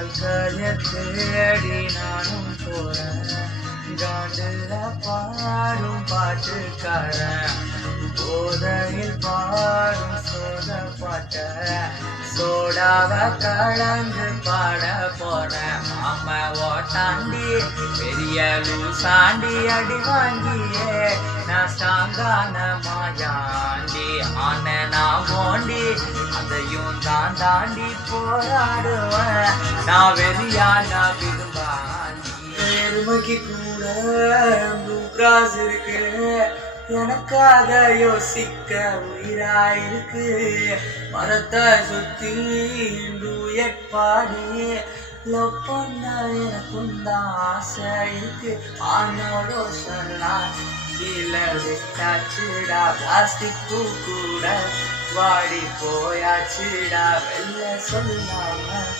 வாழ்க்கைய தேடி நானும் போறேன். காண்டுல பாடும் பாட்டுக்காரன், போதையில் பாடும் சோத பாட்ட சோடாவ கலந்து பாட போறேன். மாம ஓட்டாண்டி பெரிய லூசாண்டி அடி வாங்கியே நான் சாங்கான மாயாண்டி ஆன நான் ஓண்டி அதையும் தான் தாண்டி போராடுவேன். நான் வெறியான விரும்பாண்டி எருமைக்கு கூட ப்ளூ கிராஸ் இருக்கு, எனக்காக யோசிக்க உயிராயிருக்கு. மரத்தை சுத்தி டூயட் பாடி லவ் பண்ண எனக்கும் தான் ஆசை இருக்கு. ஆனோட சொன்னா கீழே விட்டாச்சுடா, பிளாஸ்டிக் பூ கூட வாடி போயாச்சுடா, வெளில சொல்லாம